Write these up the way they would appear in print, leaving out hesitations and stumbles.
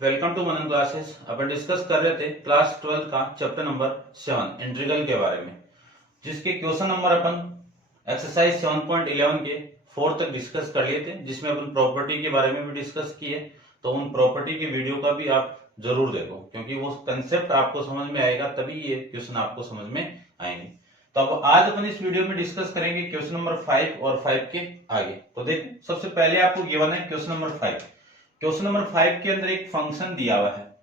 Welcome to Manan classes. अपन discuss कर रहे थे क्लास 12 का चैप्टर नंबर 7 इंटीग्रल के बारे में, जिसके क्वेश्चन नंबर अपन एक्सरसाइज 7.11 के 4 तक डिस्कस कर लिए थे, जिसमें अपन प्रॉपर्टी के बारे में भी डिस्कस किए। तो उन प्रॉपर्टी के वीडियो का भी आप जरूर देखो, क्योंकि वो कंसेप्ट आपको समझ में आएगा, तभी ये क्वेश्चन आपको समझ में आएंगे। तो अब आज अपन इस वीडियो में डिस्कस करेंगे क्वेश्चन नंबर 5 और 5 के आगे। तो देखो, सबसे पहले आपको गिवन है क्वेश्चन नंबर 5। क्वेश्चन नंबर 5 के अंदर एक फंक्शन दिया हुआ है,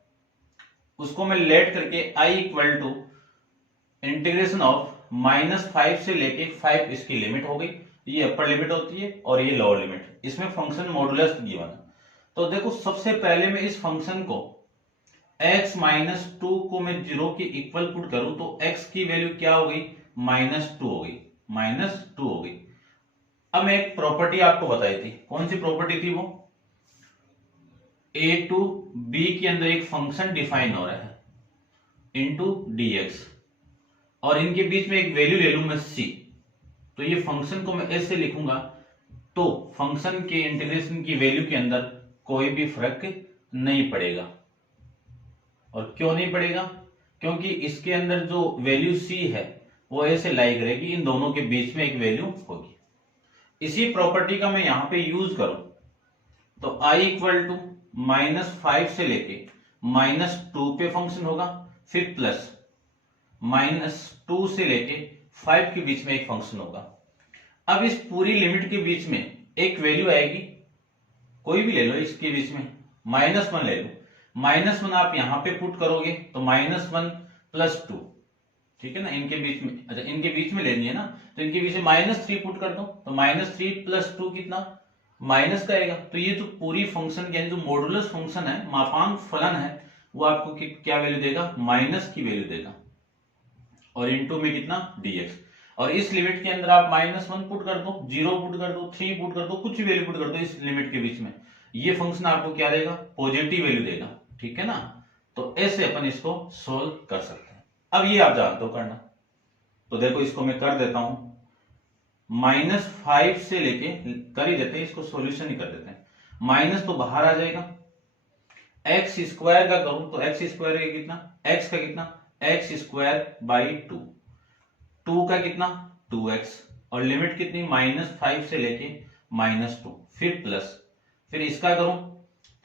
उसको मैं लेट करके i equal to integration of -5 से लेके 5 इसकी लिमिट हो गई। ये अपर लिमिट होती है और ये लोअर लिमिट। इसमें फंक्शन मॉडुलस गिवन है। तो देखो, सबसे पहले मैं इस फंक्शन को x -2 को मैं 0 के इक्वल पुट करूं तो x की वैल्यू क्या हो गई? -2 हो गई, -2 हो गई। अब मैं एक प्रॉपर्टी आपको बताई थी, कौन सी प्रॉपर्टी थी वो? a टू b के अंदर एक फंक्शन डिफाइन हो रहा है इनटू dx, और इनके बीच में एक वैल्यू ले लूं मैं c, तो ये फंक्शन को मैं ऐसे लिखूंगा। तो फंक्शन के इंटीग्रेशन की वैल्यू के अंदर कोई भी फर्क नहीं पड़ेगा। और क्यों नहीं पड़ेगा? क्योंकि इसके अंदर जो वैल्यू c है वो ऐसे लाई करेगी, इन दोनों के बीच में एक वैल्यू होगी। इसी प्रॉपर्टी का मैं यहां पे यूज करूं तो i इक्वल टू -5 से लेके -2 पे फंक्शन होगा, फिर प्लस -2 से लेके 5 के बीच में एक फंक्शन होगा। अब इस पूरी लिमिट के बीच में एक वैल्यू आएगी, कोई भी ले लो, इसके बीच में -1 ले लो। -1 आप यहां पे पुट करोगे तो -1 प्लस 2, ठीक है ना, इनके बीच में। अच्छा, इनके बीच में लेनी है ना, तो इनके बीच में -3 पुट कर दो तो -3 प्लस 2 कितना? माइनस का आएगा। तो ये जो पूरी फंक्शन यानी जो मॉडुलस फंक्शन है, मापांक फलन है, वो आपको क्या वैल्यू देगा? माइनस की वैल्यू देगा। और इनटू में कितना? dx। और इस लिमिट के अंदर आप -1 पुट कर दो, 0 पुट कर दो, 3 पुट कर दो, कुछ भी वैल्यू पुट कर दो इस लिमिट के बीच में, ये फंक्शन आपको क्या देगा? पॉजिटिव वैल्यू देगा, ठीक है ना। तो ऐसे अपन इसको सोल्व कर सकते हैं। अब ये आप जानते हो करना, तो देखो इसको मैं कर देता हूं। -5 से लेके कर ही देते हैं, इसको सॉल्यूशन ही कर देते हैं। माइनस तो बाहर आ जाएगा, एक्स स्क्वायर का करूं तो एक्स स्क्वायर का कितना? एक्स का कितना? एक्स स्क्वायर बाई 2, 2 का कितना? 2x, और लिमिट कितनी? -5 से लेके -2, फिर प्लस, फिर इसका करूं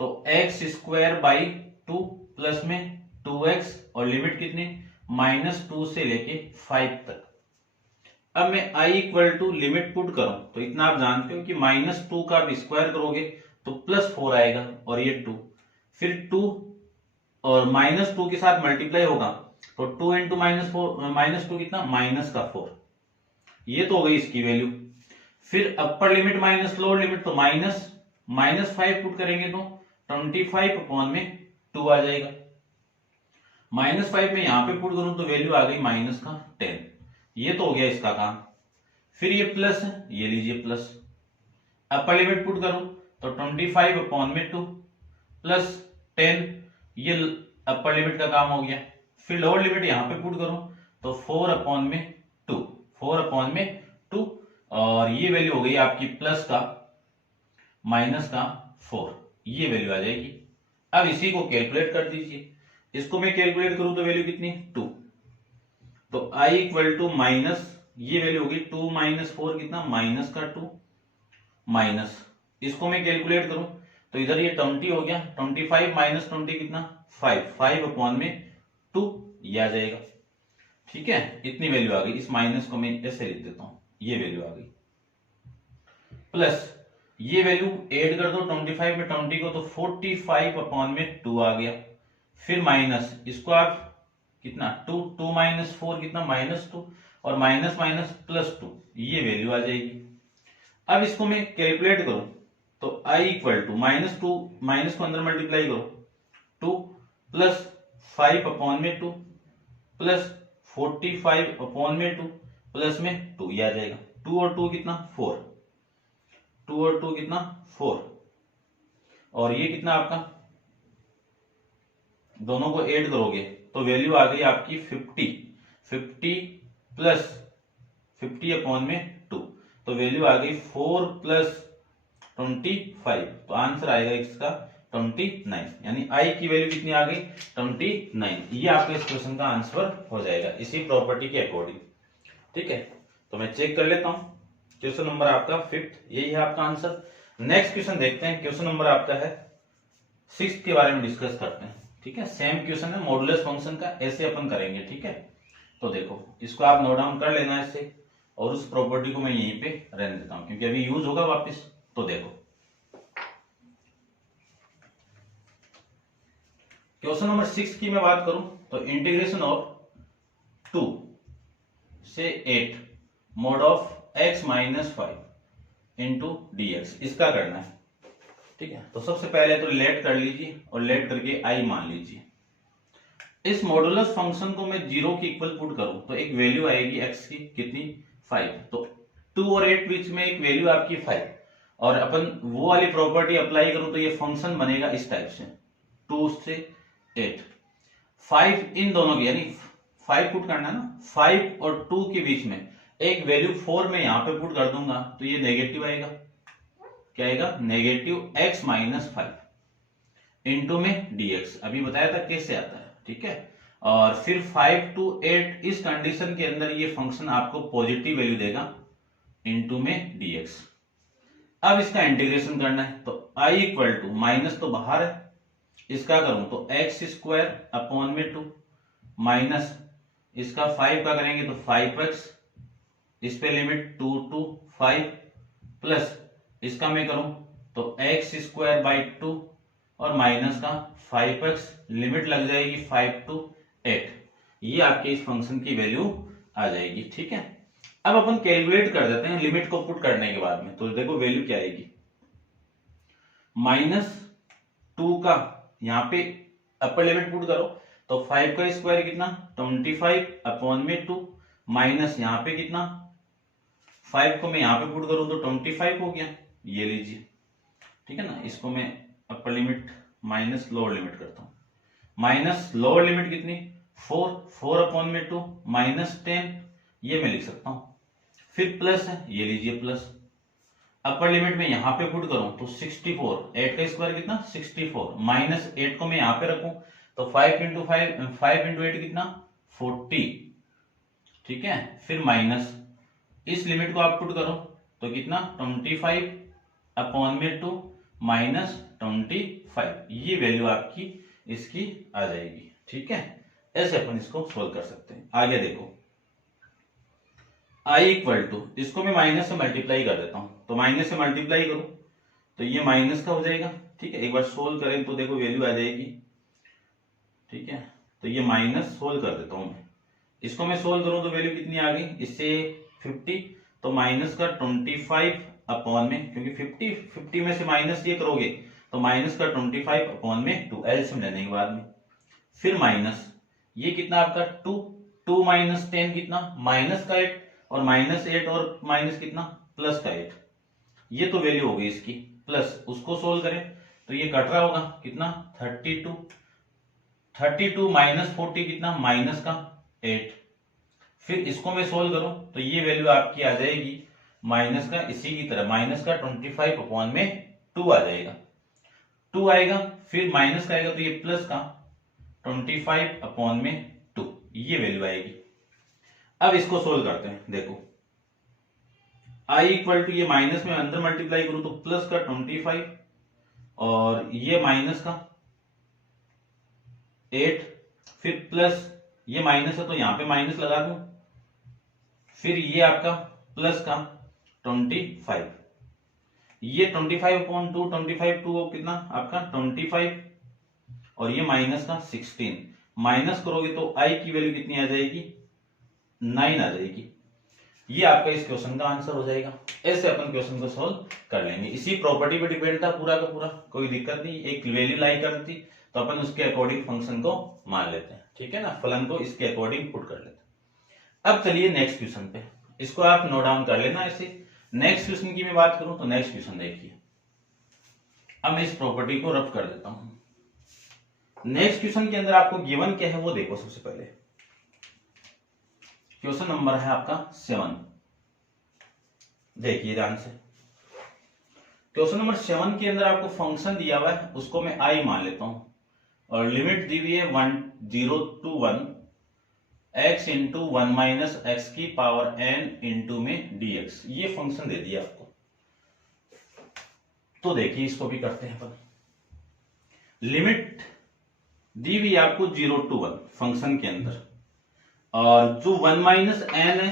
तो एक्स स्क्वायर बाई 2 प्लस में 2x, और लिमिट कितनी? -2 से लेके 5 तक। अब मैं i equal to limit put करूं तो इतना आप जानते हो कि -2 का आप स्क्वायर करोगे तो +4 आएगा, और ये 2, फिर 2 और -2 के साथ मल्टीप्लाई होगा तो 2 इंटू -2 कितना? -4। ये तो हो गई इसकी वैल्यू। फिर upper limit minus lower limit, तो -5 पुट करेंगे तो 25/2 आ जाएगा। -5 में यहां पे पुट करूं तो वैल्यू आ गई -10। ये तो हो गया इसका काम। फिर ये प्लस है, ये लीजिए प्लस। अपर लिमिट पुट करूं तो 25/2 प्लस 10, ये अपर लिमिट का काम हो गया। फिर लोअर लिमिट यहां पे पुट करूं तो 4/2, और ये वैल्यू हो गई आपकी प्लस का माइनस का 4, ये वैल्यू आ जाएगी। अब इसी को कैलकुलेट कर दीजिए। इसको मैं कैलकुलेट करूं तो वैल्यू कितनी? 2। तो i इक्वल टू माइनस, ये वैल्यू होगी 2 - 4 कितना? -2 माइनस, इसको मैं कैलकुलेट करूं तो इधर ये 20 हो गया, 25 - 20 कितना? 5/2, ये आ जाएगा। ठीक है, इतनी वैल्यू आ गई। इस माइनस को मैं ऐसे लिख देता हूं, ये वैल्यू आ गई। प्लस ये वैल्यू ऐड कर दो 25 में 20 को, तो 45/2 आ गया। फिर माइनस, इसको आप कितना? 2 - 4 कितना? -2, और माइनस माइनस +2, ये वैल्यू आ जाएगी। अब इसको मैं कैलकुलेट करूं तो i इक्वल टू -2, माइनस को अंदर मल्टीप्लाई करो, 2 प्लस 5/2 प्लस 45/2 प्लस में 2, ये आ जाएगा। 2 और 2 कितना? 4, 2 और 2 कितना? 4, और ये कितना आपका? दोनों को ऐड करोगे तो वैल्यू आ गई आपकी 50 प्लस 50/2, तो वैल्यू आ गई 4 + 25, तो आंसर आएगा इसका 29, यानी आई की वैल्यू कितनी आ गई 29। ये आपके इस क्वेश्चन का आंसर हो जाएगा इसी प्रॉपर्टी के अकॉर्डिंग। ठीक है, तो मैं चेक कर लेता हूं। क्वेश्चन नंबर आपका 5th, यही है आपका आंसर। नेक्स्ट क्वेश्चन देखते हैं। क्वेश्चन नंबर आपका है 6th के बारे में डिस्कस करते हैं। ठीक है, सेम क्वेश्चन है मॉडुलस फंक्शन का, ऐसे अपन करेंगे। ठीक है, तो देखो इसको आप नोट डाउन कर लेना ऐसे, और उस प्रॉपर्टी को मैं यहीं पे रहने देता हूं क्योंकि अभी यूज होगा वापस। तो देखो क्वेश्चन नंबर 6 की मैं बात करूं तो इंटीग्रेशन ऑफ 2 से 8 mod of x minus 5 into dx, इसका करना है। ठीक है, तो सबसे पहले तो लेट कर लीजिए और लेट करके i मान लीजिए। इस मॉडुलस फंक्शन को मैं 0 की इक्वल पुट करूं तो एक वैल्यू आएगी x की कितनी 5, तो 2 और 8 बीच में एक वैल्यू आपकी 5, और अपन वो वाली प्रॉपर्टी अप्लाई करूं तो ये फंक्शन बनेगा इस टाइप से 2 से 8, 5 इन दोनों की, यानी 5 पुट करना है ना, 5 और 2 के बीच में एक वैल्यू 4 में यहां पे पुट कर दूंगा तो ये नेगेटिव आएगा। क्या आएगा? नेगेटिव x माइनस 5 इंटू में dx। अभी बताया था कैसे आता है। ठीक है, और फिर 5 to 8 इस कंडीशन के अंदर ये फंक्शन आपको पॉजिटिव वैल्यू देगा इंटू में dx। अब इसका इंटीग्रेशन करना है तो i इक्वल टू, माइनस तो बाहर है, इसका करूं तो एक्स स्क्वायर अपॉन में 2 माइनस इसका 5 का करेंगे तो 5x, इस पे लिमिट 2 to 5 प्लस इसका मैं करूं तो एक्स स्क्वायर बाई 2 और माइनस का 5x, लिमिट लग जाएगी 5 to 8। ये आपके इस फंक्शन की वैल्यू आ जाएगी। ठीक है, अब अपन कैलकुलेट कर देते हैं लिमिट को पुट करने के बाद में। तो देखो वैल्यू क्या आएगी, -2 का यहाँ पे अपर लिमिट पुट करो तो 5 का स्क्वायर कितना 25 अपॉन में 2 माइनस यहाँ पे कितना 5 को मैं यहाँ पे पुट करूं तो 25 हो गया, ये लीजिए। ठीक है ना, इसको मैं upper limit minus lower limit करता हूं, माइनस लोअर लिमिट कितनी 4 अपॉन में 2 माइनस 10, ये मैं लिख सकता हूं। फिर प्लस है, ये लीजिए प्लस, अपर लिमिट में यहां पे पुट करूं तो 64, 8 का स्क्वायर कितना 64 माइनस 8 को मैं यहां पे रखूं तो 5 इंटू 8 कितना 40। ठीक है, फिर माइनस इस लिमिट को आप पुट करो तो कितना 25 अपॉन में 2 माइनस 25, ये वैल्यू आपकी इसकी आ जाएगी। ठीक है, ऐसे अपन इसको सोल्व कर सकते हैं। आगे देखो i इक्वल टू, इसको मैं माइनस से मल्टीप्लाई कर देता हूं तो माइनस से मल्टीप्लाई करूं तो ये माइनस का हो जाएगा। ठीक है, एक बार सोल्व करें तो देखो वैल्यू आ जाएगी। ठीक है, तो ये माइनस सोल्व कर देता हूं मैं, इसको मैं सोल्व करूं तो वैल्यू कितनी आ गई, इससे 50 तो माइनस का 25 अपॉन में, क्योंकि 50 में से माइनस ये करोगे तो माइनस का 25 अपॉन में 2 एलसीएम लेने के बाद में, फिर माइनस ये कितना आपका 2 माइनस 10 कितना माइनस का 8 और माइनस 8 और माइनस कितना प्लस का 8, ये तो वैल्यू हो गई इसकी। प्लस उसको सोल्व करें तो ये कट रहा होगा कितना 32 माइनस 40 कितना माइनस का 8, फिर इसको मैं सोल्व करूं तो ये वैल्यू आपकी आ जाएगी माइनस का, इसी की तरह माइनस का 25 अपॉन में 2 आ जाएगा, 2 आएगा, फिर माइनस का आएगा तो ये प्लस का 25 अपॉन में 2, ये वैल्यू आएगी। अब इसको सोल्व करते हैं। देखो i इक्वल टू, ये माइनस में अंदर मल्टीप्लाई करूं तो प्लस का 25 और ये माइनस का 8, फिर प्लस ये माइनस है तो यहां पे माइनस लगा दूं, फिर ये आपका प्लस का 25, ये 25 अपॉन 2, 25 2 कितना आपका 25 और ये माइनस का 16, माइनस करोगे तो i की वैल्यू कितनी आ जाएगी 9 आ जाएगी। ये आपका इस क्वेश्चन का आंसर हो जाएगा। ऐसे अपन क्वेश्चन को सॉल्व कर लेंगे। इसी प्रॉपर्टी पे डिपेंड था पूरा का पूरा, कोई दिक्कत नहीं, एक वैल्यू लाई कर दी तो अपन उसके अकॉर्डिंग फंक्शन को मान लेते हैं। ठीक है ना, फलन को इसके अकॉर्डिंग पुट कर लेते हैं। अब चलिए नेक्स्ट क्वेश्चन पे, इसको आप नोट डाउन कर लेना ऐसे। नेक्स्ट क्वेश्चन की मैं बात करूं तो नेक्स्ट क्वेश्चन देखिए, अब मैं इस प्रॉपर्टी को रफ कर देता हूं। नेक्स्ट क्वेश्चन के अंदर आपको गिवन क्या है वो देखो। सबसे पहले क्वेश्चन नंबर है आपका 7, देखिए ध्यान से। क्वेश्चन नंबर 7 के अंदर आपको फंक्शन दिया हुआ है, उसको मैं आई मान लेता हूं, और लिमिट दी हुई है 0 to 1 x into 1 minus x की पावर n इंटू में dx। ये फंक्शन दे दिया आपको। तो देखिए इसको भी करते हैं अपन। लिमिट दी हुई आपको 0 to 1 फंक्शन के अंदर, और जो 1 माइनस एन है,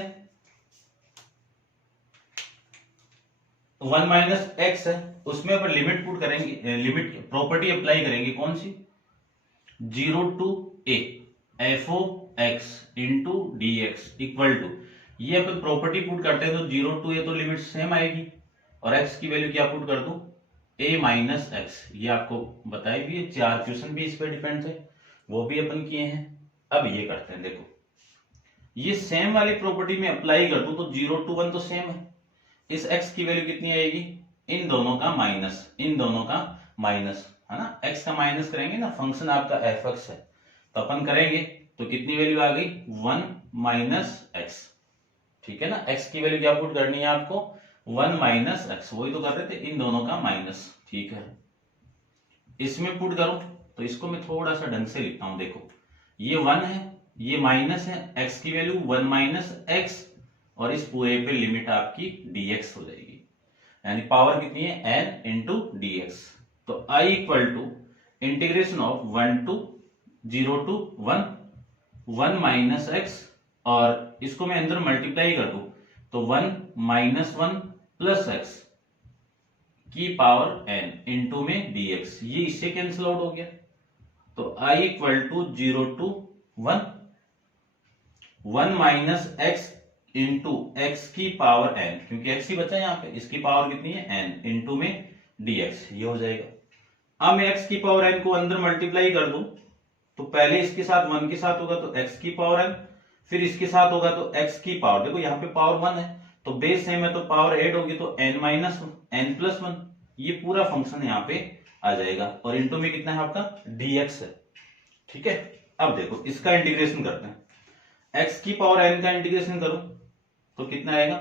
1 माइनस एक्स है, उसमें अपन लिमिट पुट करेंगे, लिमिट प्रॉपर्टी अप्लाई करेंगे, कौन सी, 0 to a f of x into d x equal to, ये अपन प्रॉपर्टी पुट करते हैं तो 0 टू a तो लिमिट सेम आएगी, और x की वैल्यू क्या पुट कर दूं, a माइनस एक्स। ये आपको बताई भी है, 4 क्वेश्चन भी इस पे डिपेंड थे, वो भी अपन किए हैं। अब ये करते हैं, देखो ये सेम वाली प्रॉपर्टी में अप्लाई कर दूं तो 0 टू 1 तो सेम है, इस x की वैल्यू कितनी आएगी, इन दोनों का माइनस, इन दोनों का माइनस, है ना, x का माइनस करेंगे ना, फंक्शन आपका f(x) है, तो अपन करेंगे तो कितनी वैल्यू आ गई, 1 माइनस एक्स। ठीक है ना, x की वैल्यू क्या पुट करनी है आपको, 1 माइनस एक्स, वही तो कर रहे थे, इन दोनों का माइनस। ठीक है, इसमें पुट करो तो इसको मैं थोड़ा सा ढंग से लिखता हूं, देखो ये 1 है, ये माइनस है, x की वैल्यू 1 माइनस एक्स, और इस पूरे पे लिमिट आपकी dx हो जाएगी, यानी पावर कितनी है, n इंटू dx। तो i equal to integration of 1 to 0 to 1 minus x, और इसको मैं अंदर मल्टीप्लाई कर दूं तो 1 माइनस 1 प्लस एक्स की पावर n इंटू में dx, ये इससे कैंसिल आउट हो गया। तो i equal to 0 to 1 minus x into x की पावर n, क्योंकि x ही बचा है यहाँ पे, इसकी पावर कितनी है, n इंटू में dx, ये हो जाएगा। अब मैं x की पावर n को अंदर मल्टीप्लाई कर दूं तो पहले इसके साथ 1 के साथ होगा तो x की पावर n, फिर इसके साथ होगा तो x की पावर, देखो यहाँ पे पावर 1 है तो बेस सेम है तो पावर ऐड होगी तो n माइनस n प्लस 1, ये पूरा फंक्शन यहाँ पे आ जाएगा, और इंटू में कितना है आपका, dx है। ठीक है, अब देखो इसका इंटीग्रेशन करते हैं, x की पावर n का इंटीग्रेशन करो तो कितना आएगा,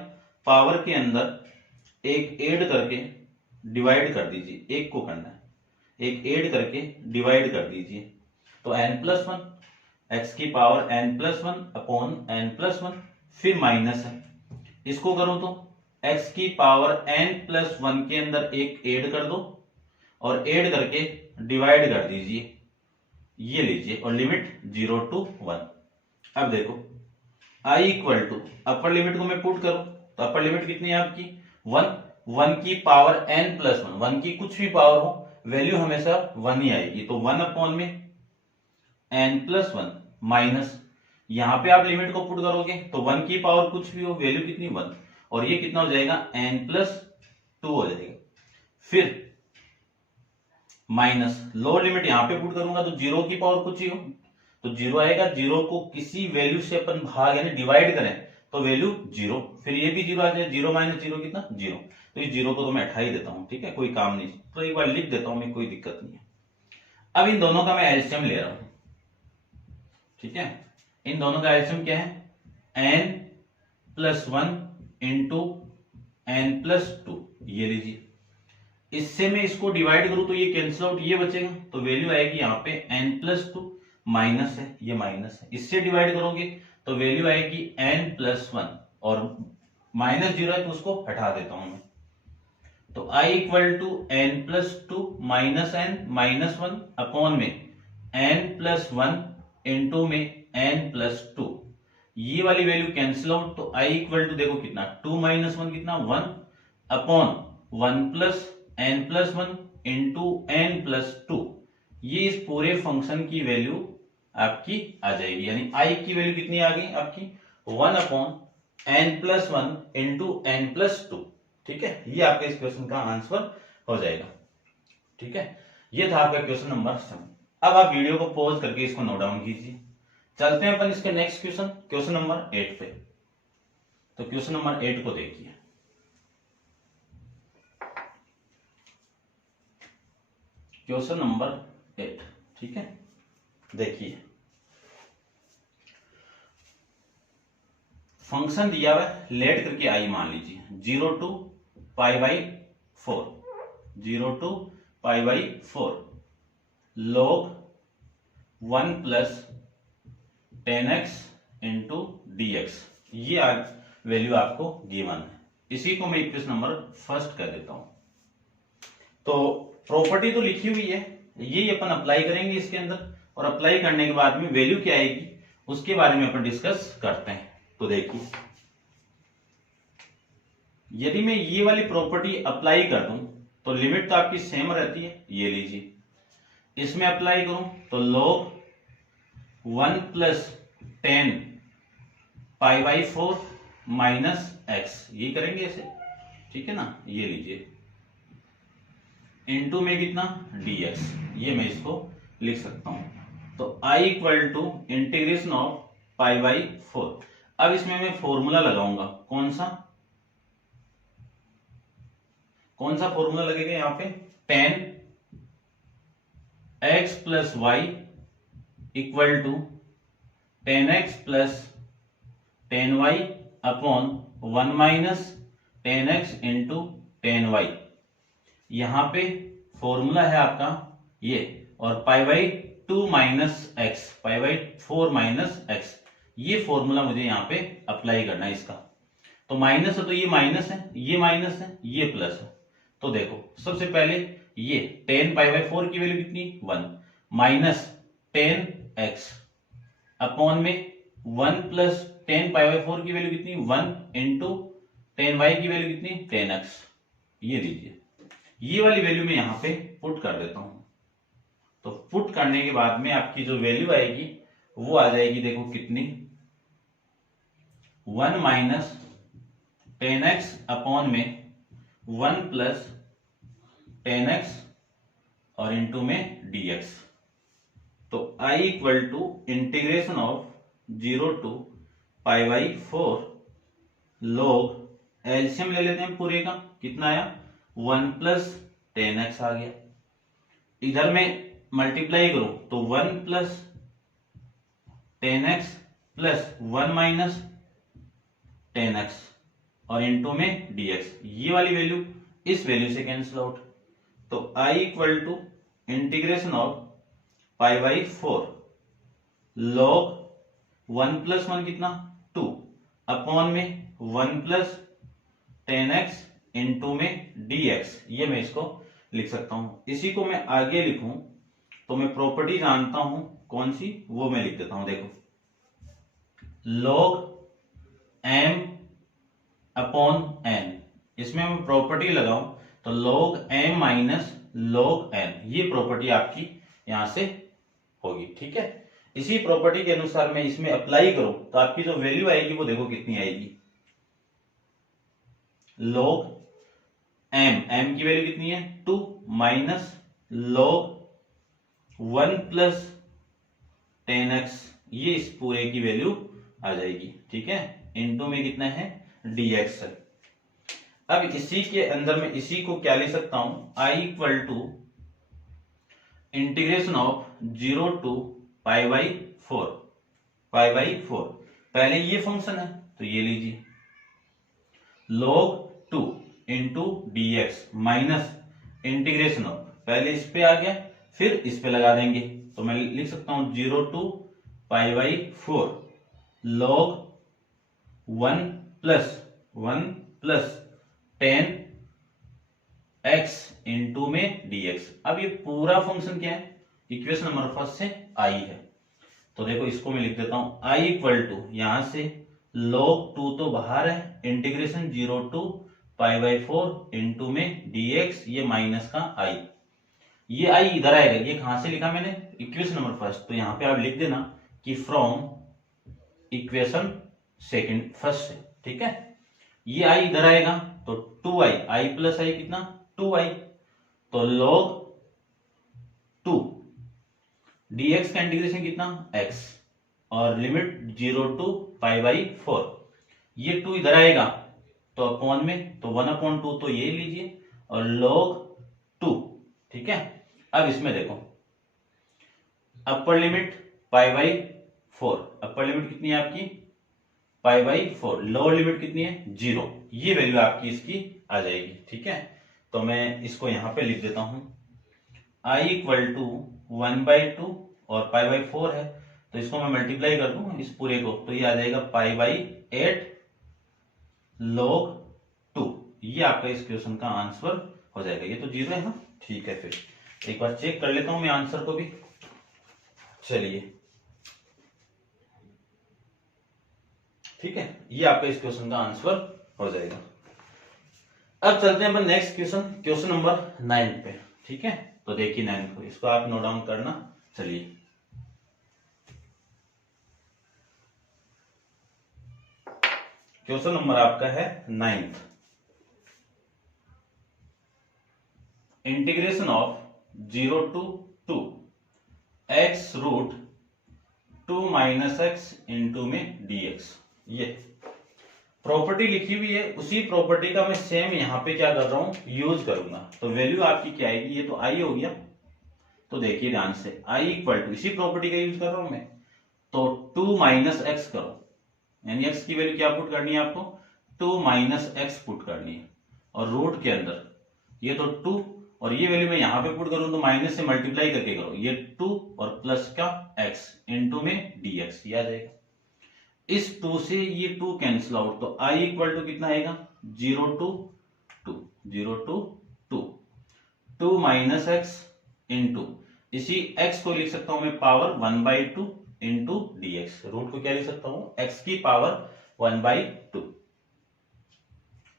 पावर के अंदर एक ऐड करके डिवाइड कर दीजिए, एक को करना है, एक ऐड करके डिवाइड कर दीजिए, तो n प्लस 1, x की power n plus 1 upon n plus 1, फिर माइनस है, इसको करो तो x की पावर n प्लस 1 के अंदर एक ऐड कर दो, और ऐड करके डिवाइड कर दीजिए, ये लीजिए, और लिमिट 0 टू 1। अब देखो i equal to, upper limit को मैं पुट करूं तो अपर लिमिट कितनी है आपकी, 1 की पावर n प्लस 1, 1 की कुछ भी पावर हो वैल्यू हमेशा 1 ही आएगी, तो 1 अपॉन में n प्लस 1 माइनस, यहां पे आप लिमिट को पुट करोगे तो 1 की पावर कुछ भी हो वैल्यू कितनी, 1, और ये कितना हो जाएगा, n प्लस 2 हो जाएगा, फिर माइनस, लोअर लिमिट यहां पे पुट करूंगा तो 0 की पावर कुछ ही हो तो 0 आएगा, 0 को किसी वैल्यू से अपन भाग यानी डिवाइड करें तो वैल्यू 0, फिर ये भी 0 आ जाए, 0 माइनस 0 कितना, 0, तो ये 0 को तो मैं हटा ही देता हूं। ठीक है, कोई काम नहीं, तो एक बार लिख देता हूं मैं, कोई दिक्कत नहीं है। अब इन दोनों का मैं एलसीएम ले रहा हूं। ठीक है, इन दोनों का एलसीएम क्या है, n plus 1 into n plus 2, ये लीजिए, इससे मैं इसको डिवाइड करूं तो ये कैंसिल आउट, ये बचेगा, तो वैल्यू आएगी यहाँ पे n प्लस 2, माइनस है, ये माइनस है, इससे डिवाइड करोगे तो वैल्यू आएगी n प्लस 1, और माइनस 0 है तो उसको हटा देता हूं मैं, तो i equal to n plus 2 minus n minus 1 upon में n प्लस 1 इंटू में n प्लस 2, ये वाली वैल्यू कैंसिल आउट, तो i इक्वल टू देखो कितना, 2 माइनस 1 कितना, 1 upon 1 plus n plus 1 into n plus 2, ये इस पूरे फंक्शन की वैल्यू आपकी आ जाएगी, यानी i की वैल्यू कितनी आ गई आपकी, 1 upon n plus 1 into n plus 2। ठीक है, ये आपके इस क्वेश्चन का आंसर हो जाएगा। ठीक है, ये था आपका क्वेश्चन नंबर 7। अब आप वीडियो को पॉज करके इसको नोट डाउन कीजिए। चलते हैं अपन इसके नेक्स्ट क्वेश्चन, क्वेश्चन नंबर 8 पे। तो क्वेश्चन नंबर 8 को देखिए। क्वेश्चन नंबर 8, ठीक है, देखिए फंक्शन दिया हुआ है, लेट करके आई मान लीजिए 0 to pi by 4, 0 to pi by 4 log 1 plus 10x into d x. ये आज वैल्यू आपको गिवन है। इसी को मैं इक्वेशन नंबर फर्स्ट कर देता हूं। तो प्रॉपर्टी तो लिखी हुई है, ये अपन अप्लाई करेंगे इसके अंदर, और अप्लाई करने के बाद में वैल्यू क्या आएगी उसके बारे में अपन डिस्कस करते हैं। तो देखिए, यदि मैं ये वाली प्रॉपर्टी अप्लाई कर दूं तो लिमिट तो आपकी सेम रहती है, ये लीजिए। इसमें अप्लाई करूं तो log 1 plus 10 pi by 4 minus x, ये करेंगे ऐसे, ठीक है ना, ये लीजिए, इनटू में कितना dx, ये मैं इसको लिख सकता हूं। तो I equal to integration of pi by 4। अब इसमें मैं फॉर्मूला लगाऊंगा, कौन सा फॉर्मूला लगेगा यहां पे, tan x plus y equal to tan x प्लस tan y upon 1 minus tan x into tan y। यहां पे फॉर्मूला है आपका ये, और pi by 2 minus x, pi by 4 minus x, ये फॉर्मूला मुझे यहाँ पे अप्लाई करना है इसका। तो माइनस है तो ये माइनस है, ये माइनस है, ये प्लस है। तो देखो, सबसे पहले ये tan पाई बाई 4 की वैल्यू कितनी 1 माइनस tan x अपॉन में 1 प्लस tan पाई बाई 4 की वैल्यू कितनी 1 इंटू tan y की वैल्यू कितनी tan x, ये लीजिए। ये वाली वैल्यू मैं यहां पे पुट कर देता हूं। तो पुट करने के बाद में आपकी जो वैल्यू आएगी वो आ जाएगी, देखो कितनी, 1 माइनस tan x अपॉन में 1 प्लस tan x और इंटू में dx। तो I equal to integration of 0 to pi by 4 log LCM ले लेते हैं पूरे का, कितना आया 1 प्लस tan x आ गया। इधर में मल्टीप्लाई करूं तो 1 plus tan x plus 1 minus tan x और इंटू में dx, ये वाली वैल्यू इस वैल्यू से कैंसिल आउट। तो I equal to integration of pi by 4 log 1 plus 1 कितना 2 अपॉन में 1 प्लस tan x इंटू में dx, ये मैं इसको लिख सकता हूं। इसी को मैं आगे लिखूं तो मैं प्रॉपर्टी जानता हूं कौन सी, वो मैं लिख देता हूं। देखो, log m अपॉन n, इसमें मैं प्रॉपर्टी लगाऊं तो log m minus log n, ये प्रॉपर्टी आपकी यहां से होगी, ठीक है। इसी प्रॉपर्टी के अनुसार मैं इसमें अप्लाई करूं तो आपकी जो वैल्यू आएगी वो देखो कितनी आएगी, log m की वैल्यू कितनी है 2 minus log 1 plus tan x, ये इस पूरे की वैल्यू आ जाएगी, ठीक है, इनटू में कितना है dx। अब इसी के अंदर में इसी को क्या ले सकता हूं, I equal to integration of 0 to pi by 4, pi by 4। पहले ये फंक्शन है तो ये लीजिए, log 2 into dx minus integration of, पहले इस पे आ गया फिर इस पे लगा देंगे, तो मैं लिख सकता हूं 0 to pi by 4 log 1 plus tan x into में dx। अब ये पूरा फंक्शन क्या है, इक्वेशन नंबर फर्स्ट से I है। तो देखो, इसको मैं लिख देता हूं, I इक्वल टू यहां से log 2 तो बाहर है, integration 0 to pi by 4 into में dx, ये माइनस का I, ये I इधर आएगा। ये कहां से लिखा मैंने, इक्वेशन नंबर फर्स्ट, तो यहां पे आप लिख देना कि फ्रॉम इक्वेशन सेकंड फर्स्ट से, ठीक है। ये I इधर आएगा तो 2i, I प्लस I कितना 2i, तो log 2 dx का इंटीग्रेशन कितना x और लिमिट 0 टू पाई बाई 4, ये 2 इधर आएगा तो अपॉन में, तो 1 अपॉन 2 तो ये लीजिए और log 2, ठीक है। अब इसमें देखो, upper limit pi by 4, upper limit कितनी है आपकी पाई बाई 4, लोअर लिमिट कितनी है 0, ये वैल्यू आपकी इसकी आ जाएगी, ठीक है। तो मैं इसको यहां पे लिख देता हूं, i इक्वल टू 1/2 और π/4 है, तो इसको मैं मल्टीप्लाई कर दूं इस पूरे को, तो ये आ जाएगा π/8 log 2। ये आपका इस क्वेश्चन का आंसर हो जाएगा। ये तो 0 है ना, ठीक है। फिर एक बार चेक कर लेता हूं मैं आंसर को भी। चलिए, ठीक है, ये आपका इस क्वेश्चन का आंसर हो जाएगा। अब चलते हैं अपन नेक्स्ट क्वेश्चन, क्वेश्चन नंबर 9 पे। ठीक है, तो देखिए 9 को, इसको आप नोट डाउन करना। चलिए, क्वेश्चन नंबर आपका है 9th। Integration of 0 to 2 x root 2 minus x into में dx। ये प्रॉपर्टी लिखी हुई है, उसी प्रॉपर्टी का मैं सेम यहां पे क्या कर रहा हूं, यूज करूंगा। तो वैल्यू आपकी क्या आएगी, ये तो आई हो गया। तो देखिए ध्यान से, आई इक्वल टू, इसी प्रॉपर्टी का यूज कर रहा हूं मैं, तो 2 माइनस एक्स करो, यानी एक्स की वैल्यू क्या पुट करनी है आपको, 2 माइनस एक्स पुट करनी है। और रूट के अंदर ये तो 2, और ये वैल्यू मैं यहां पे पुट करूं तो माइनस से मल्टीप्लाई करके करो, ये 2 और प्लस का x इंटू में dx, ये आ जाएगा। इस 2 से ये 2 कैंसिल आउट, तो i इक्वल टू कितना आएगा, 0 to 2, 0 to 2, 2 minus x into, इसी x को लिख सकता हूं मैं पावर 1/2 इंटू dx। रूट को क्या लिख सकता हूं, x की पावर 1/2।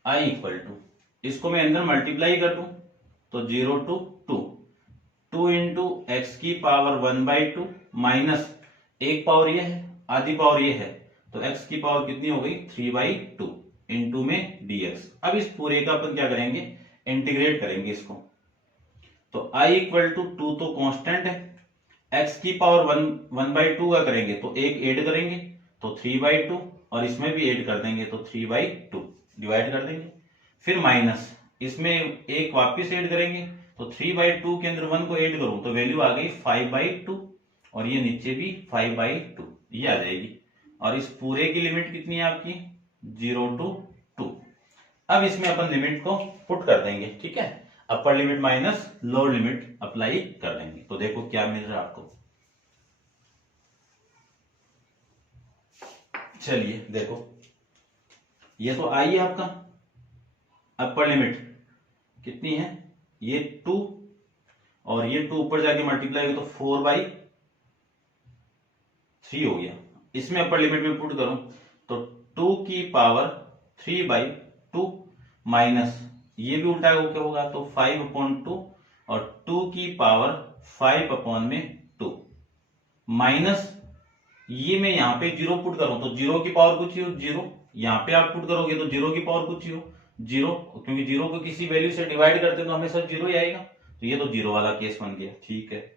i इक्वल टू, इसको मैं अंदर मल्टीप्लाई कर दूं तो 0 to 2, 2 इंटू एक्स की पावर 1/2 माइनस एक पावर ये है, आधी पावर ये है, तो x की पावर कितनी हो गई, 3/2 इंटू में dx। अब इस पूरे का अपन क्या करेंगे, इंटीग्रेट करेंगे इसको। तो i इक्वल टू 2 तो कांस्टेंट है, x की पावर 1/2 का करेंगे तो एक ऐड करेंगे तो 3/2, और इसमें भी ऐड कर देंगे तो 3/2, डिवाइड कर देंगे। फिर माइनस, इसमें एक वापस ऐड करेंगे तो 3/2 के अंदर 1 को ऐड करूं तो वैल्यू आ गई 5/2, और ये नीचे भी 5/2, ये आ जाएगी। और इस पूरे की लिमिट कितनी है आपकी, 0 to 2। अब इसमें अपन लिमिट को पुट कर देंगे, ठीक है, upper limit minus lower limit apply कर देंगे। तो देखो क्या मिल रहा है आपको। चलिए देखो, ये तो आई है आपका, अपर लिमिट कितनी है, ये 2, और ये 2 ऊपर जाके मल्टीप्लाई हो तो 4/3 हो गया। इसमें अपर लिमिट में पुट करूं तो 2 की पावर 3/2 माइनस, ये भी उल्टा क्या होगा तो 5/2, और 2 की पावर 5/2 माइनस, ये मैं यहां पे 0 पुट करूं तो 0 की पावर कुछ ही हो 0, यहां पे आप पुट करोगे तो 0 की पावर कुछ ही हो 0, क्योंकि 0 को किसी वैल्यू से डिवाइड करते तो हमेशा 0 ही आएगा, तो ये तो 0 वाला केस बन गया। ठीक है,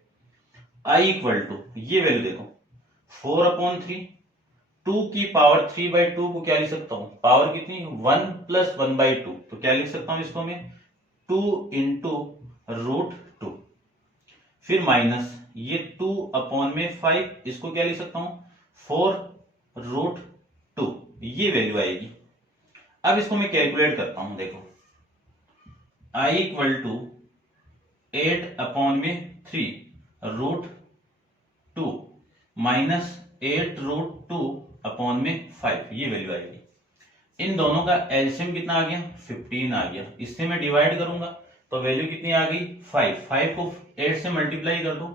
i इक्वल टू, ये वैल्यू देखो 4/3, 2 की पावर 3/2 को क्या लिख सकता हूं, पावर कितनी 1 + 1/2, तो क्या लिख सकता हूं इसको मैं 2 इंटू √2, फिर माइनस ये 2/5, इसको क्या लिख सकता हूं 4√2, ये वैल्यू आएगी। अब इसको मैं कैलकुलेट करता हूं, देखो i इक्वल टू 8/3 √2 माइनस 8√2/5, ये वैल्यू आएगी। इन दोनों का एलसीएम कितना आ गया, 15 आ गया। इससे मैं डिवाइड करूंगा तो वैल्यू कितनी आ गई 5 को 8 से मल्टीप्लाई कर दो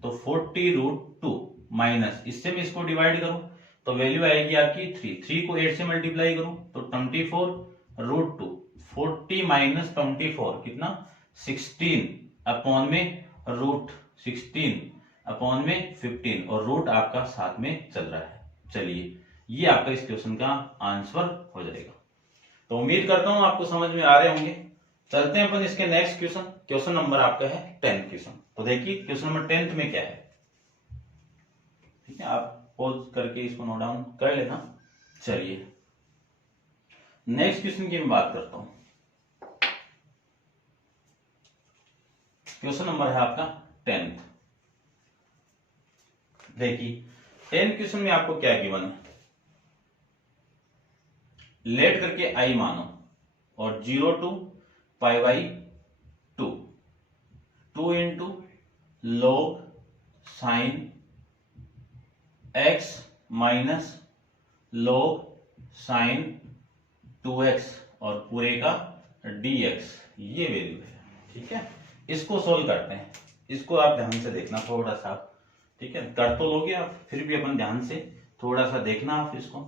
तो 40√2 माइनस, इससे मैं इसको डिवाइड करूं तो वैल्यू आएगी आपकी 3 को 8 से मल्टीप्लाई करूं तो 24√2, 40 माइनस 24 कितना 16/√16/15, और रूट आपका साथ में चल रहा है। चलिए, ये आपका इस क्वेश्चन का आंसर हो जाएगा। तो उम्मीद करता हूं आपको समझ में आ रहे होंगे। चलते हैं अपन इसके नेक्स्ट क्वेश्चन, क्वेश्चन नंबर आपका है 10th क्वेश्चन। तो देखिए क्वेश्चन नंबर 10th में क्या है, ठीक है, आप पॉज करके इसको नोट डाउन कर लेना। चलिए नेक्स्ट क्वेश्चन की मैं बात करता हूं। क्वेश्चन नंबर है आपका 10th। देखिए 10th क्वेश्चन में आपको क्या गिवन है, लेट करके i मानो और 0 to π/4 2 into log sine x minus log sine 2x और पूरे का dx, ये वैल्यू है। ठीक है, इसको सोल्व करते हैं। इसको आप ध्यान से देखना थोड़ा सा, ठीक है, कर तो लोगे आप, फिर भी अपन ध्यान से थोड़ा सा देखना आप इसको।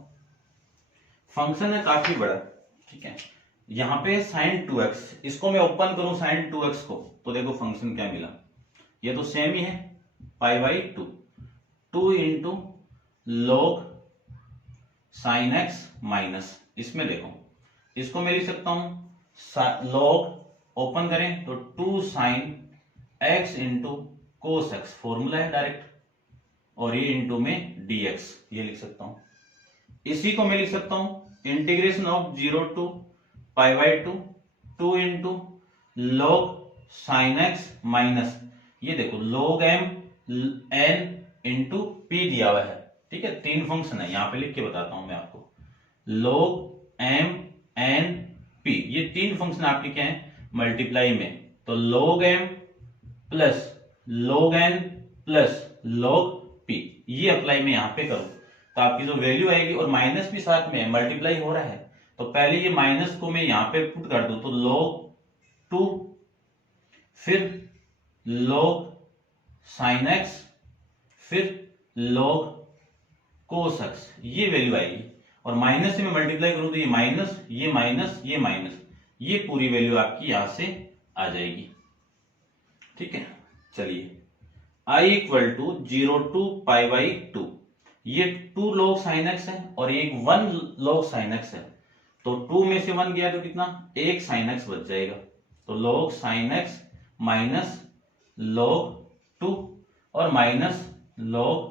फंक्शन है काफी बड़ा, ठीक है। यहाँ पे sin 2x, इसको मैं ओपन करूं sin 2x को, तो देखो फंक्शन क्या मिला, ये तो सेम ही है, पाई by 2 into log sin x minus, इसमें देखो इसको मैं लिख सकता हूं log, ओपन करें तो 2 sin x into cos x, formula है डायरेक्ट, और ये इंटू में dx, ये लिख सकता हूं। इसी को मैं लिख सकता हूं integration of 0 to pi by 2 into log sine x minus, ये देखो log m n into p दिया हुआ है, ठीक है। तीन फंक्शन है, यहां पे लिख के बताता हूं मैं आपको, log m n p, ये तीन फंक्शन आपके क्या है मल्टीप्लाई में, तो log m plus log n plus log p, ये अप्लाई मैं यहां पे करूं तो आपकी जो वैल्यू आएगी, और माइनस भी साथ में मल्टीप्लाई हो रहा है, तो पहले ये माइनस को मैं यहां पे पुट कर दूं, तो log 2 फिर log sin x फिर log cos x, ये वैल्यू आएगी, और माइनस से मैं मल्टीप्लाई करूं तो ये माइनस, ये माइनस, ये माइनस, ये पूरी वैल्यू आपकी यहां से आ जाएगी। ठीक है, चलिए i equal to 0 to pi by 2, ये 2 log sin x है और एक 1 log sin x है, तो 2 में से 1 गया तो कितना, 1 sin x बच जाएगा, तो log sin x minus log 2 और माइनस log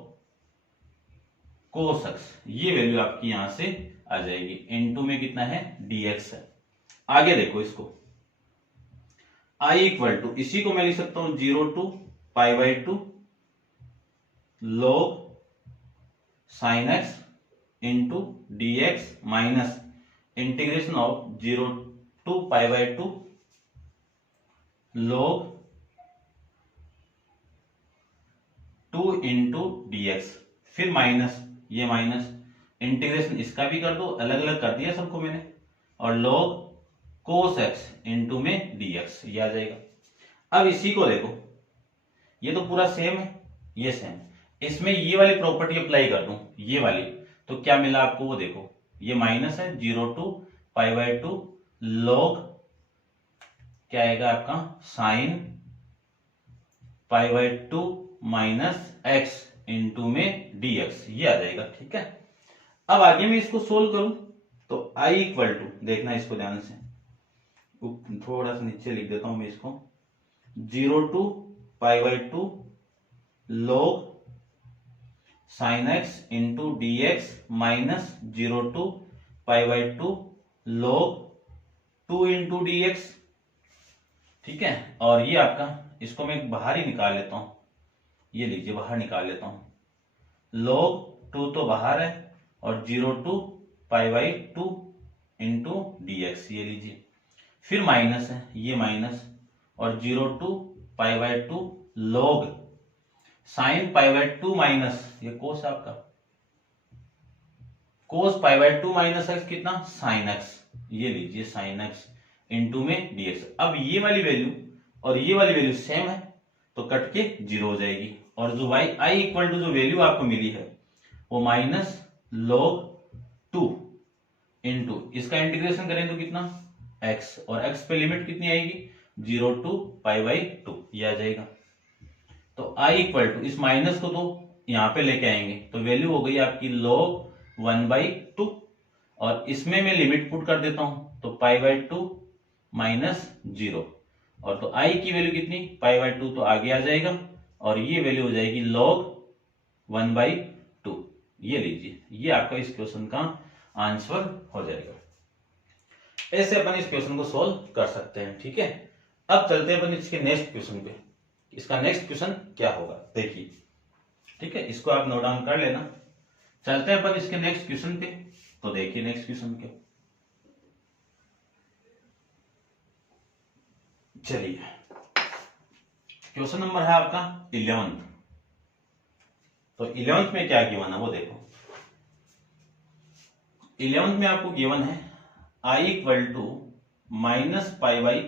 cos x, ये वैल्यू आपकी यहां से आ जाएगी, इनटू में कितना है dx है। आगे देखो इसको, i इक्वल टू, इसी को मैं लिख सकता हूं 0 to pi by 2 log sin x into dx minus integration of 0 to pi by 2 log 2 into dx, फिर माइनस, ये माइनस, इंटीग्रेशन इसका भी कर दो, अलग अलग कर दिया सबको मैंने, और log cos x इंटू में dx, ये आ जाएगा। अब इसी को देखो, ये तो पूरा सेम है, ये सेम, इसमें ये वाली प्रॉपर्टी अप्लाई कर दूं, ये वाली, तो क्या मिला आपको वो देखो, ये माइनस है 0 टू पाई बाई 2 log, क्या आएगा आपका sign pi by 2 minus x into में dx, ये आ जाएगा। ठीक है, अब आगे मैं इसको सोल्व करूं तो i इक्वल टू, देखना इसको ध्यान से, थोड़ा सा नीचे लिख देता हूं मैं इसको, 0 to pi by 2 log sine x into dx minus 0 to pi by 2 log 2 into dx। ठीक है, और ये आपका, इसको मैं बाहर ही निकाल लेता हूं, ये लीजिए बाहर निकाल लेता हूं, log 2 तो बाहर है और 0 to pi by 2 into dx, ये लीजिए, फिर माइनस है, ये माइनस, और 0 to pi by 2 log sine pi by 2 minus, ये कोस आपका, cos pi by 2 minus x कितना, साइन एक्स, ये लीजिए साइन एक्स इंटू में dx। अब ये वाली वैल्यू और ये वाली वैल्यू सेम है, तो कट के 0 हो जाएगी, और जो y i इक्वल टू जो वैल्यू आपको मिली है वो माइनस log 2 इंटू, इसका इंटीग्रेशन करें तो कितना x, और x पे लिमिट कितनी आएगी 0 टू पाई बाई 2, ये आ जाएगा। तो i इक्वल टू, इस माइनस को तो यहां पे लेके आएंगे, तो वैल्यू हो गई आपकी log 1 बाई 2, और इसमें मैं लिमिट पुट कर देता हूं, तो पाई बाई 2 माइनस 0, और तो i की वैल्यू कितनी, पाई बाई 2 तो आगे आ जाएगा, और ये वैल्यू हो जाएगी log 1 बाई 2, ये लीजिए, ये आपका इस क्वेश्चन का आंसर हो जाएगा। ऐसे अपन इस क्वेश्चन को सोल्व कर सकते हैं। ठीक है, अब चलते हैं अपन इसके नेक्स्ट क्वेश्चन पे, इसका नेक्स्ट क्वेश्चन क्या होगा देखिए। ठीक है, इसको आप नोट डाउन कर लेना। चलते हैं अपन इसके नेक्स्ट क्वेश्चन पे, तो देखिए नेक्स्ट क्वेश्चन क्या, चलिए क्वेश्चन नंबर है आपका 11। तो 11th में क्या गिवन है वो देखो। 11th में आपको गिवन है I equal to minus pi by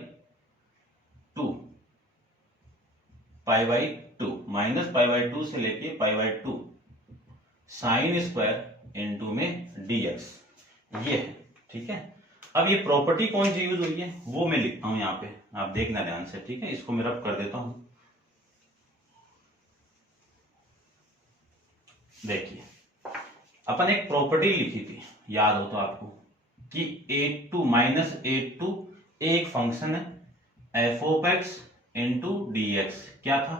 two minus pi by two से लेके pi by two sine square into में dx, ये है। ठीक है, अब ये प्रॉपर्टी कौन सी यूज हुई है वो मैं लिखता हूं यहां पे, आप देखना ध्यान से। ठीक है, इसको मैं रब कर देता हूं। देखिए, अपन एक प्रॉपर्टी लिखी थी, याद हो तो आपको, कि a2 माइनस a2 एक फंक्शन है f of x into d x. क्या था,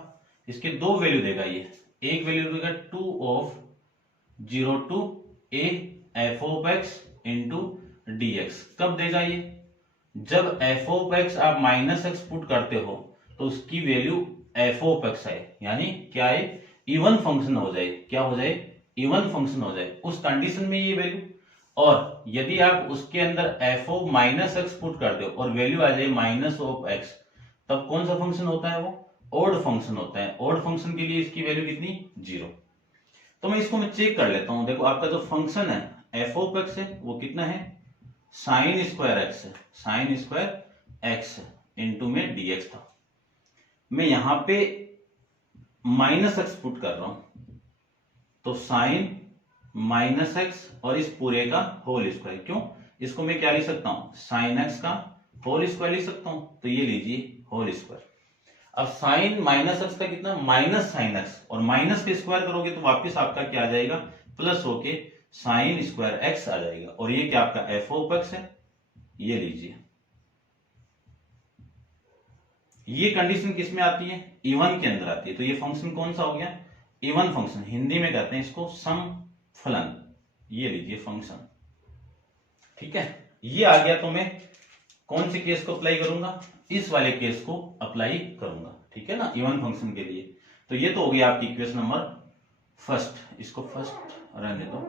इसके दो वैल्यू देगा ये, एक वैल्यू देगा 2 of 0 to a f of x into d x. कब देगा ये, जब f ऑफ x आप माइनस x पुट करते हो तो उसकी वैल्यू f ऑफ x है, यानी क्या है, इवन फंक्शन हो जाए। क्या हो जाए, इवन फंक्शन हो जाए, उस कंडीशन में ये वैल्यू। और यदि आप उसके अंदर f of minus x put कर दो और वैल्यू आ जाए माइनस ऑफ x, तब कौन सा फंक्शन होता है, वो ऑड फंक्शन होता है। ऑड फंक्शन के लिए इसकी वैल्यू कितनी, 0। तो मैं इसको चेक कर लेता हूं। देखो, आपका जो फंक्शन है f ऑफ x है वो कितना है, साइन स्क्वायर एक्स है, साइन स्क्वायर एक्स इंटू में dx था। मैं यहां पे माइनस एक्स पुट कर रहा हूं, तो साइन माइनस एक्स और इस पूरे का होल स्क्वायर। क्यों, इसको मैं क्या लिख सकता हूं, साइन एक्स का होल स्क्वायर लिख सकता हूं, तो ये लीजिए होल स्क्वायर। अब साइन माइनस एक्स का कितना, माइनस साइन एक्स, और माइनस के स्क्वायर करोगे तो वापस आपका क्या आ जाएगा, प्लस होके साइन स्क्वायर एक्स आ जाएगा। और ये क्या आपका एफ ऑफ एक्स है, ये लीजिए। ये कंडीशन किस में आती है, इवन के अंदर आती है। तो ये फंक्शन कौन सा हो गया, इवन फंक्शन। हिंदी में कहते हैं इसको सम फलन। ये लीजिए फंक्शन। ठीक है, ये आ गया, तो मैं कौन से केस को अप्लाई करूंगा, इस वाले केस को अप्लाई करूंगा। ठीक है ना, इवन फंक्शन के लिए। तो ये तो हो गया आपकी इक्वेशन नंबर फर्स्ट, इसको फर्स्ट रहने दो।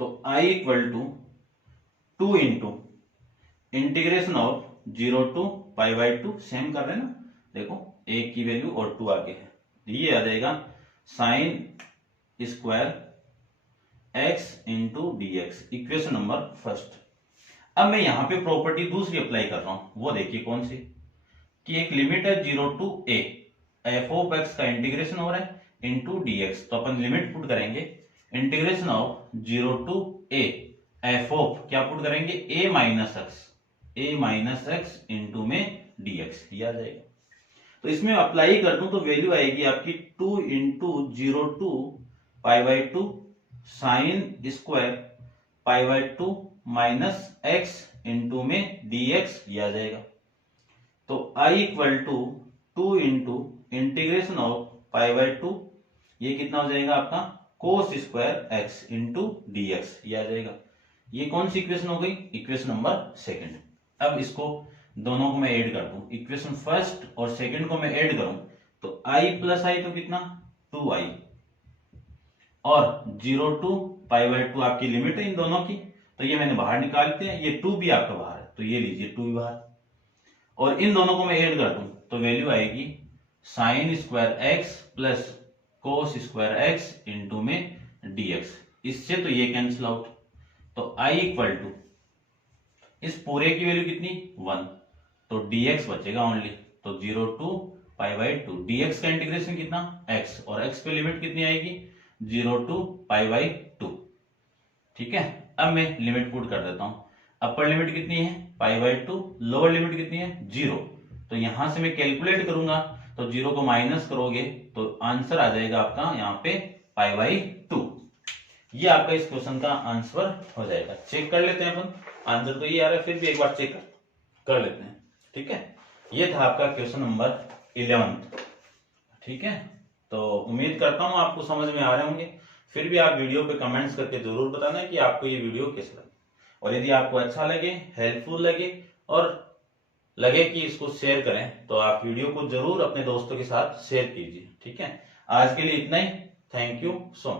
तो I equal to 2 into integration of 0 to pi by 2, same कर रहे हैं ना, देखो एक की वैल्यू और 2 आगे है, ये आ जाएगा sine square x into d x, equation number first. अब मैं यहां पे प्रॉपर्टी दूसरी अप्लाई कर रहा हूं, वो देखिए कौन सी, कि एक लिमिट है 0 to a, f of x का इंटीग्रेशन हो रहा है इंटू डी एक्स। तो अपन लिमिट पुट करेंगे, integration of 0 to a f of, क्या पुट करेंगे, a माइनस एक्स इंटू में dx, ये आ जाएगा। तो इसमें अप्लाई कर दूं तो वैल्यू आएगी आपकी 2 into 0 to pi by 2 sine square pi by 2 minus x into में dx, ये आ जाएगा। तो I equal to 2 into integration of pi by 2, ये कितना हो जाएगा आपका, cos square x into d x, ये आ जाएगा। ये कौन सी इक्वेशन हो गई, इक्वेशन नंबर सेकंड। अब इसको दोनों को मैं ऐड कर दूं, इक्वेशन फर्स्ट और सेकंड को मैं ऐड करूं तो I प्लस आई तो कितना, 2i, और 0 टू पाई बाई 2 आपकी लिमिट है इन दोनों की, तो ये मैंने बाहर निकालते हैं, ये 2 भी आपका बाहर है, तो ये लीजिए 2 भी बाहर। और इन दोनों को मैं ऐड कर दूं तो वैल्यू आएगी sine square x plus cos square x into में dx। इससे तो ये कैंसिल आउट, तो I इक्वल टू इस पूरे की वैल्यू कितनी, 1, तो dx बचेगा ओनली। तो 0 टू पाई बाई 2, dx का इंटीग्रेशन कितना, x, और x पे लिमिट कितनी आएगी, 0 टू पाई बाई 2। ठीक है, अब मैं लिमिट पुट कर देता हूं। अपर लिमिट कितनी है, पाई बाई 2, लोअर लिमिट कितनी है, 0। तो यहां से मैं कैलकुलेट करूंगा तो 0 को माइनस करोगे तो आंसर आ जाएगा आपका यहाँ पे पाई बाई 2। ये आपका इस क्वेश्चन का आंसर हो जाएगा। चेक कर लेते हैं अपन, आंसर तो ये आ रहा है, फिर भी एक बार चेक कर लेते हैं। ठीक है, ये था आपका क्वेश्चन नंबर 11। ठीक है, तो उम्मीद करता हूं आपको समझ में आ रहे होंगे। फिर भी आप वीडियो पे कमेंट्स करके जरूर बताना कि आपको ये वीडियो कैसा लगे, और यदि आपको अच्छा लगे, हेल्पफुल लगे और लगे कि इसको शेयर करें, तो आप वीडियो को जरूर अपने दोस्तों के साथ शेयर कीजिए। ठीक है, आज के लिए इतना ही। Thank you so much.